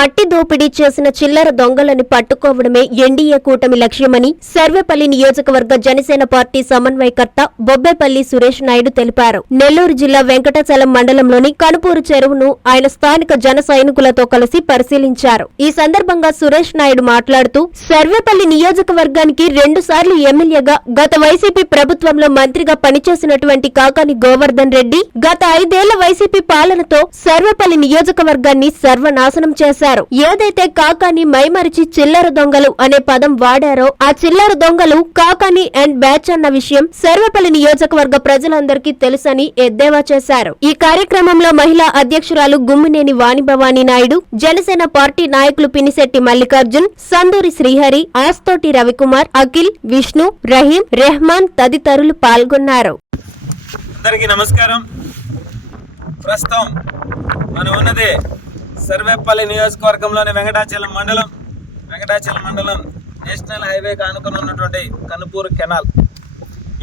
మట్టి దోపిడీ చేసిన చిల్లర దొంగలను పట్టుకోవడమే ఎన్డీఏ కూటమి లక్ష్యమని సర్వేపల్లి నియోజకవర్గ జనసేన పార్టీ సమన్వయకర్త బొబ్బేపల్లి సురేష్ నాయుడు తెలిపారు. నెల్లూరు జిల్లా వెంకటాచలం మండలంలోని కనుపూరు చెరువును ఆయన స్థానిక జన సైనికులతో కలిసి పరిశీలించారు. ఈ సందర్భంగా సురేష్ నాయుడు మాట్లాడుతూ సర్వేపల్లి నియోజకవర్గానికి రెండుసార్లు ఎమ్మెల్యేగా గత వైసీపీ ప్రభుత్వంలో మంత్రిగా పనిచేసినటువంటి కాకాని గోవర్ధన్ రెడ్డి గత ఐదేళ్ళ వైసీపీ పాలనతో సర్వేపల్లి నియోజకవర్గాన్ని సర్వనాశనం చేశారు. ఏదైతే కాకాని మైమరిచి చిల్లర దొంగలు అనే పదం వాడారో ఆ చిల్లర దొంగలు కాకాని అండ్ బ్యాచ్ అన్న విషయం సర్వేపల్లి నియోజకవర్గ ప్రజలందరికీ తెలుసని ఎద్దేవా చేశారు. ఈ కార్యక్రమంలో మహిళా అధ్యక్షురాలు గుమ్మినేని వాణిభవాని నాయుడు జనసేన పార్టీ నాయకులు పినిశెట్టి మల్లికార్జున్ సందూరి శ్రీహరి ఆస్తోటి రవికుమార్ అఖిల్ విష్ణు రహీం రెహమాన్ తదితరులు పాల్గొన్నారు. అందరికీ నమస్కారం. ప్రస్తుతం మనం ఉన్నదే సర్వేపల్లి నియోజకవర్గంలోని వెంకటాచలం మండలం వెంకటాచలం మండలం నేషనల్ హైవేకి ఆనుకుని ఉన్నటువంటి కనుపూరు కెనాల్.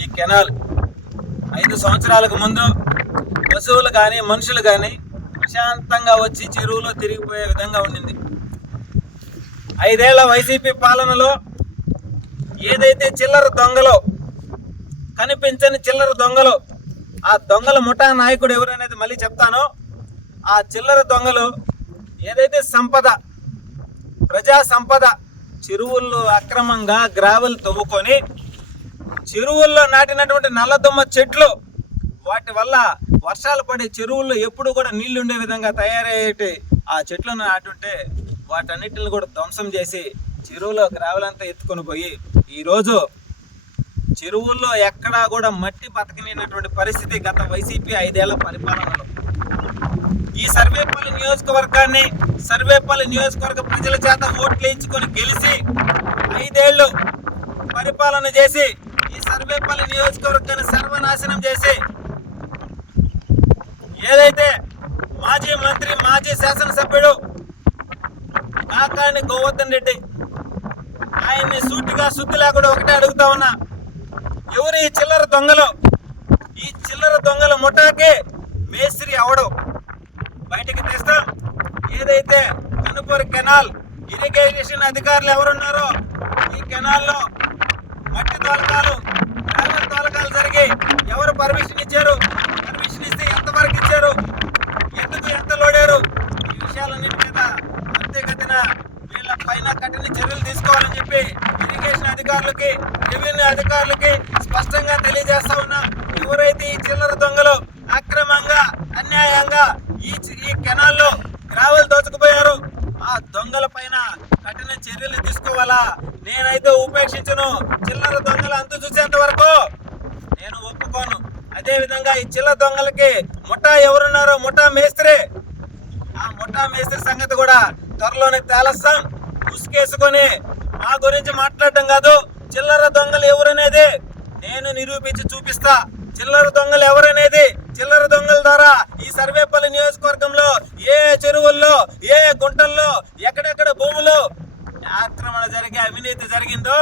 ఈ కెనాల్ ఐదు సంవత్సరాలకు ముందు పశువులు కానీ మనుషులు కానీ ప్రశాంతంగా వచ్చి చెరువులో తిరిగిపోయే విధంగా ఉండింది. ఐదేళ్ళ వైసీపీ పాలనలో ఏదైతే చిల్లర దొంగలో కనిపించని చిల్లర దొంగలు ఆ దొంగల ముఠా నాయకుడు ఎవరనేది మళ్ళీ చెప్తాను. ఆ చిల్లర దొంగలు ఏదైతే సంపద ప్రజా సంపద చెరువుల్లో అక్రమంగా గ్రావెల్ తవ్వుకొని చెరువుల్లో నాటినటువంటి నల్లదొమ్మ చెట్లు వాటి వల్ల వర్షాలు పడే చెరువుల్లో ఎప్పుడు కూడా నీళ్ళు ఉండే విధంగా తయారయ్యేటి ఆ చెట్లను నాటుంటే వాటన్నిటిని కూడా ధ్వంసం చేసి చెరువులో గ్రావెల్ అంతా ఎత్తుకొని పోయి ఈరోజు చెరువుల్లో ఎక్కడా కూడా మట్టి బతకలేనటువంటి పరిస్థితి గత వైసీపీ ఐదేళ్ళ పరిపాలనలో. ఈ సర్వేపల్లి నియోజకవర్గాన్ని సర్వేపల్లి నియోజకవర్గ ప్రజల చేత ఓట్లు వేయించుకొని గెలిచి ఐదేళ్ళు పరిపాలన చేసి ఈ సర్వేపల్లి నియోజకవర్గాన్ని సర్వనాశనం చేసి ఏదైతే మాజీ మంత్రి మాజీ శాసనసభ్యుడు కాకాని గోవర్ధన్ రెడ్డి ఆయన్ని సూటిగా శుద్ధి లేకుండా ఒకటే అడుగుతా ఉన్నా ఎవరు ఈ చిల్లర దొంగలు? ఈ చిల్లర దొంగల ముఠాకే మేస్త్రి అవడం. ఏదైతే కనుపూరి కెనాల్ ఇరిగేషన్ అధికారులు ఎవరున్నారో ఈ కెనాల్లో మట్టి తోలకాలు గ్రావెల్ తోలకాలు జరిగి ఎవరు పర్మిషన్ ఇచ్చారు? పర్మిషన్ ఇస్తే ఎంతవరకు ఇచ్చారు? ఎందుకు ఎంత లోడారు? ఈ విషయాలన్నింటి మీద అంతేకదిన వీళ్ళ పైన కఠిన చర్యలు తీసుకోవాలని చెప్పి ఇరిగేషన్ అధికారులకి రెవెన్యూ అధికారులకి స్పష్టంగా తెలియజేస్తా ఉన్నా. ఎవరైతే ఈ చిల్లర దొంగలు అక్రమంగా అన్యాయంగా ఈ ఈ కెనాల్లో గ్రావెల్ దోచుకుపోయారు. ఆ దొంగల పైన కఠిన చర్యలు తీసుకోవాలా? నేనైతే ఉపేక్షించను. చిల్లర దొంగలు అంతు చూసేంత వరకు నేను ఒప్పుకోను. అదే విధంగా ఈ చిల్లర దొంగలకి ముఠా ఎవరున్నారో ముఠా మేస్త్రి. ఆ ముఠా మేస్త్రి సంగతి కూడా త్వరలోనే తేలస్తాం. ఉసుకేసుకొని మా గురించి మాట్లాడటం కాదు చిల్లర దొంగలు ఎవరనేది నేను నిరూపించి చూపిస్తా. చిల్లర దొంగలు ఎవరనేది చిల్లర దొంగల ద్వారా ఈ సర్వేపల్లి నియోజకవర్గంలో ఏ చెరువుల్లో ఏ గుంటల్లో ఎక్కడెక్కడ భూములు ఆక్రమణ జరిగి అవినీతి జరిగిందో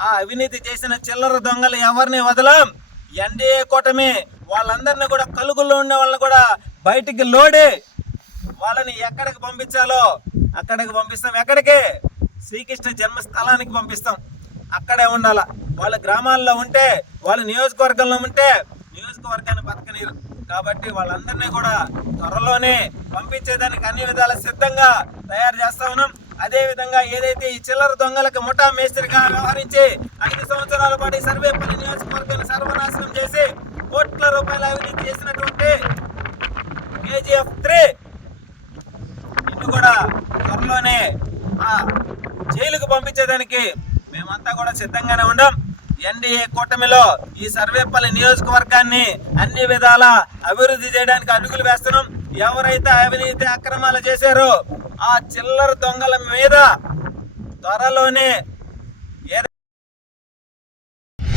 ఆ అవినీతి చేసిన చిల్లర దొంగలు ఎవరిని వదలం? ఎన్డీఏ కూటమి వాళ్ళందరినీ కూడా కలుగుల్లో ఉండే వాళ్ళని కూడా బయటికి లోడే. వాళ్ళని ఎక్కడికి పంపించాలో అక్కడికి పంపిస్తాం. ఎక్కడికి? శ్రీకృష్ణ జన్మస్థలానికి పంపిస్తాం. అక్కడే ఉండాల. వాళ్ళ గ్రామాల్లో ఉంటే వాళ్ళ నియోజకవర్గంలో ఉంటే నియోజకవర్గాన్ని బతకనీరు. కాబట్టి వాళ్ళందరినీ కూడా త్వరలోనే పంపించేదానికి అన్ని విధాల సిద్ధంగా తయారు చేస్తా ఉన్నాం. అదే విధంగా ఏదైతే ఈ చిల్లర దొంగలకు ముఠా మేస్త్రిగా వ్యవహరించి ఐదు సంవత్సరాల పాటు ఈ సర్వేపల్లి నియోజకవర్గాన్ని సర్వనాశనం చేసి కోట్ల రూపాయల అవినీతి చేసినటువంటి కేజీఎఫ్ త్రీ ఇల్లు కూడా త్వరలోనే ఆ జైలుకు పంపించేదానికి మేమంతా కూడా సిద్ధంగానే ఉన్నాం. ఎన్డీఏ కూటమిలో ఈ సర్వేపల్లి నియోజకవర్గాన్ని అన్ని విధాల అభివృద్ధి చేయడానికి అడుగులు వేస్తున్నాం. ఎవరైతే అవినీతి అక్రమాలు చేశారో ఆ చిల్లర దొంగల మీద త్వరలోనే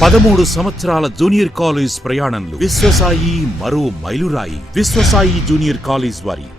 పదమూడు సంవత్సరాల జూనియర్ కాలేజ్ ప్రయాణంలో విశ్వసాయి మరో మైలురాయి. విశ్వసాయి జూనియర్ కాలేజ్ వారి